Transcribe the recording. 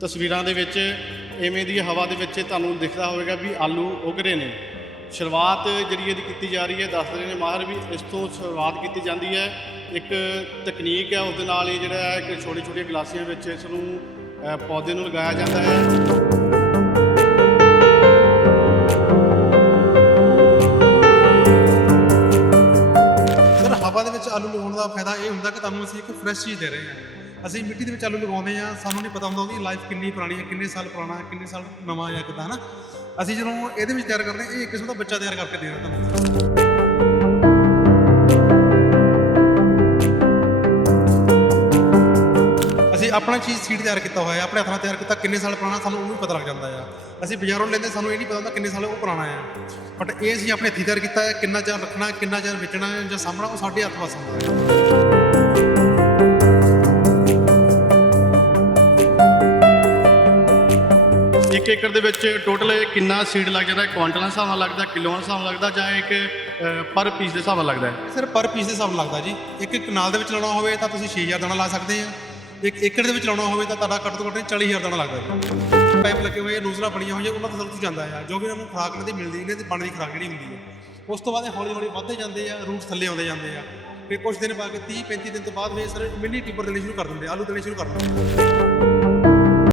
ਤਸਵੀਰਾਂ ਦੇ ਵਿੱਚ ਐਵੇਂ ਦੀ ਹਵਾ ਦੇ ਵਿੱਚ ਤੁਹਾਨੂੰ ਦਿਖਦਾ ਹੋਵੇਗਾ ਵੀ ਆਲੂ ਉਗ ਰਹੇ ਨੇ। ਸ਼ੁਰੂਆਤ ਜਿਹੜੀ ਇਹਦੀ ਕੀਤੀ ਜਾ ਰਹੀ ਹੈ, ਦੱਸ ਰਹੇ ਨੇ ਮਾਹਰ ਵੀ ਇਸ ਤੋਂ ਸ਼ੁਰੂਆਤ ਕੀਤੀ ਜਾਂਦੀ ਹੈ। ਇੱਕ ਤਕਨੀਕ ਹੈ ਉਸ ਦੇ ਨਾਲ ਇਹ ਜਿਹੜਾ ਹੈ, ਇੱਕ ਛੋਟੀ ਛੋਟੀਆਂ ਗਲਾਸੀਆਂ ਵਿੱਚ ਇਸ ਨੂੰ ਪੌਦੇ ਨੂੰ ਲਗਾਇਆ ਜਾਂਦਾ ਹੈ। ਹਵਾ ਦੇ ਵਿੱਚ ਆਲੂ ਲਗਾਉਣ ਦਾ ਫਾਇਦਾ ਇਹ ਹੁੰਦਾ ਕਿ ਤੁਹਾਨੂੰ ਅਸੀਂ ਇੱਕ ਫਰੈਸ਼ ਚੀਜ਼ ਦੇ ਰਹੇ ਹਾਂ। ਅਸੀਂ ਮਿੱਟੀ ਦੇ ਵਿੱਚ ਆਲੂ ਲਗਾਉਂਦੇ ਆ ਸਾਨੂੰ ਨਹੀਂ ਪਤਾ ਹੁੰਦਾ ਉਹਦੀ ਲਾਈਫ ਕਿੰਨੀ ਪੁਰਾਣੀ ਹੈ, ਕਿੰਨੇ ਸਾਲ ਪੁਰਾਣਾ ਹੈ, ਕਿੰਨੇ ਸਾਲ ਨਵਾਂ ਹੈ ਕਿਦਾਂ, ਹਨਾ? ਅਸੀਂ ਜਦੋਂ ਇਹਦੇ ਵਿੱਚ ਤਿਆਰ ਕਰਦੇ ਹਾਂ, ਇਹ ਇੱਕ ਕਿਸਮ ਦਾ ਬੱਚਾ ਤਿਆਰ ਕਰਕੇ ਦੇ ਰਿਹਾ ਤੁਹਾਨੂੰ ਅਸੀਂ ਆਪਣਾ ਚੀਜ਼ ਸੀਡ ਤਿਆਰ ਕੀਤਾ ਹੋਇਆ ਆਪਣੇ ਹੱਥ ਨਾਲ ਤਿਆਰ ਕੀਤਾ, ਕਿੰਨੇ ਸਾਲ ਪੁਰਾਣਾ, ਸਾਨੂੰ ਉਹ ਵੀ ਪਤਾ ਲੱਗ ਜਾਂਦਾ ਆ। ਅਸੀਂ ਬਾਜ਼ਾਰੋਂ ਲੈਂਦੇ, ਸਾਨੂੰ ਇਹ ਨਹੀਂ ਪਤਾ ਹੁੰਦਾ ਕਿੰਨੇ ਸਾਲ ਉਹ ਪੁਰਾਣਾ ਆ। ਬਟ ਇਹ ਅਸੀਂ ਆਪਣੇ ਹੱਥੀਂ ਤਿਆਰ ਕੀਤਾ ਹੈ, ਕਿੰਨਾ ਚਿਰ ਰੱਖਣਾ, ਕਿੰਨਾ ਚਿਰ ਵੇਚਣਾ ਜਾਂ ਸਾਹਮਣਾ ਉਹ ਸਾਡੇ ਹੱਥ ਵਸ ਹੁੰਦਾ ਹੈ। ਇੱਕ ਏਕੜ ਦੇ ਵਿੱਚ ਟੋਟਲ ਕਿੰਨਾ ਸੀਡ ਲੱਗ ਜਾਂਦਾ? ਹੈ ਕੁਆਂਟਲਾਂ ਦੇ ਹਿਸਾਬ ਨਾਲ ਲੱਗਦਾ, ਕਿਲੋਆਂ ਦੇ ਹਿਸਾਬ ਨਾਲ ਲੱਗਦਾ, ਜਾਂ ਇੱਕ ਪਰ ਪੀਸ ਦੇ ਹਿਸਾਬ ਨਾਲ ਲੱਗਦਾ ਹੈ? ਸਰ ਪਰ ਪੀਸ ਦੇ ਹਿਸਾਬ ਨਾਲ ਲੱਗਦਾ ਜੀ। ਇੱਕ ਕਨਾਲ ਦੇ ਵਿੱਚ ਲਾਉਣਾ ਹੋਵੇ ਤਾਂ ਤੁਸੀਂ 6000 ਦਾਣਾ ਲਾ ਸਕਦੇ ਆ। ਇੱਕ ਏਕੜ ਦੇ ਵਿੱਚ ਲਾਉਣਾ ਹੋਵੇ ਤਾਂ ਤੁਹਾਡਾ ਘੱਟ ਤੋਂ ਘੱਟ 40000 ਦਾਣਾ ਲੱਗਦਾ ਜੀ। ਪਾਈਪ ਲੱਗੇ ਹੋਏ ਆ ਨੂਜ਼ਲਾਂ ਬਣੀਆਂ ਹੋਈਆਂ, ਉਹਨਾਂ ਤੋਂ ਸਭ ਕੁਝ ਜਾਂਦਾ ਆ। ਜੋ ਵੀ ਉਹਨਾਂ ਨੂੰ ਖੁਰਾਕ ਇਹਨਾਂ ਦੀ ਮਿਲਦੀ, ਇਹਨਾਂ ਦੀ ਪਾਣੀ ਦੀ ਖੁਰਾਕ ਜਿਹੜੀ ਹੁੰਦੀ ਹੈ ਉਸ ਤੋਂ ਬਾਅਦ ਇਹ ਹੌਲੀ ਹੌਲੀ ਵੱਧਦੇ ਜਾਂਦੇ ਆ ਰੂਟਸ ਥੱਲੇ ਆਉਂਦੇ ਜਾਂਦੇ ਆ। ਫਿਰ ਕੁਝ ਦਿਨ ਬਾਅਦ ਕੇ 30 35 ਦਿਨ ਤੋਂ ਬਾਅਦ ਇਹ ਸਰ ਮਿੰਨੀ ਟਿੱਪਰ ਦੇਣੀ ਸ਼ੁਰੂ ਕਰ ਦਿੰਦੇ ਆਲੂ ਦੇਣੇ ਸ਼ੁਰੂ ਕਰ ਦਿੰਦੇ